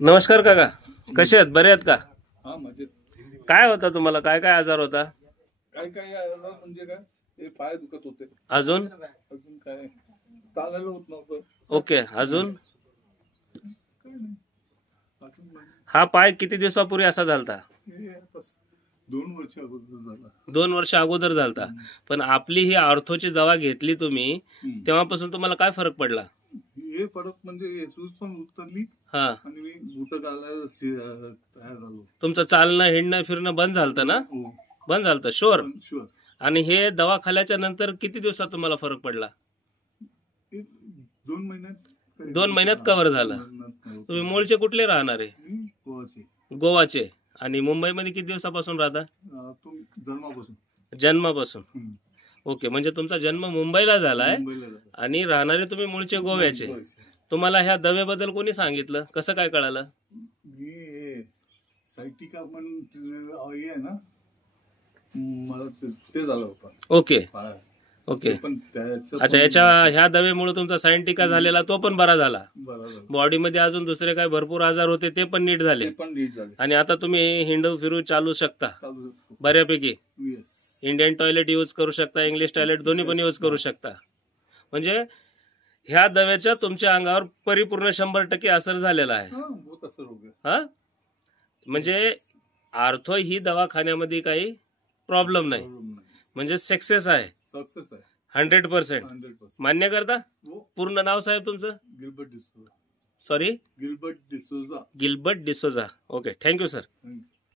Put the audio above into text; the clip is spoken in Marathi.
नमस्कार काका, कसे आहेत? बरे आहेत का? हा मजेत. काय होता तुम्हाला? काय काय आजार होता? काय काय आजार म्हणजे काय, ते पाय दुखत होते. अजून अजून काय, चालायला होत नव्हतं. ओके. अजून काय नाही. अजून हा पाय किती दिवसापूर्वी असा झालता? हे बस 2 वर्ष अगोदर झाला. 2 वर्ष अगोदर झालता. पण आपली ही ऑर्थोची दवा घेतली तुम्ही, तेव्हापासून तुम्हाला काय फरक पडला? हे फरक म्हणजे सूज पण उतरली हा, आणि मी बुट घालायला तयार झालो. तुमचं चालणं हिंडणं फिरणं बंद झालतं ना? हो, बंद झालतं शुअर. शुअर. आणि हे दवा खाल्याच्या नंतर किती दिवसात तुम्हाला फरक पडला? 2 महिन्यात. 2 महिन्यात कव्हर झाला. तुम्ही मूळचे कुठले राहणारे? गोवाचे. गोवाचे. आणि मुंबईमध्ये किती दिवसापासून राहता? जन्मापासून. जन्मापासून. ओके, म्हणजे तुमचा जन्म मुंबईला झालाय मुंबईला झाला. आणि राहणारे तुम्ही मूळचे गोव्याचे. तुम्हाला ह्या दवेबद्दल कोणी सांगितलं? कसं काय कळालं? मी सायटिका म्हणून हे आहे ना, मला ते झालं होतं. Okay okay. पण अच्छा, ह्या दवेमुळे तुमचा सायंटिका झालेला तो पण बरा झाला. बॉडीमध्ये अजून दुसरे काय भरपूर आजार होते ते पण नीट झाले. आणि आता तुम्ही हिंडू फिरू चालू शकता बऱ्यापैकी. इंडियन टॉयलेट यूज करू शकता, इंग्लिश टॉयलेट दोन्ही पण यूज करू शकता. म्हणजे ह्या दव्याचा तुमच्या अंगावर परिपूर्ण 100% असर झालेला आहे. हा, म्हणजे ऑर्थो ही दवाखान्यामध्ये काही प्रॉब्लेम नाही, म्हणजे सक्सेस आहे. 100%. मान्य करता? पूर्ण नाव साहेब तुमचं? Gilbert D'Souza. Sorry, Gilbert D'Souza. Gilbert D'Souza. Okay, thank you sir.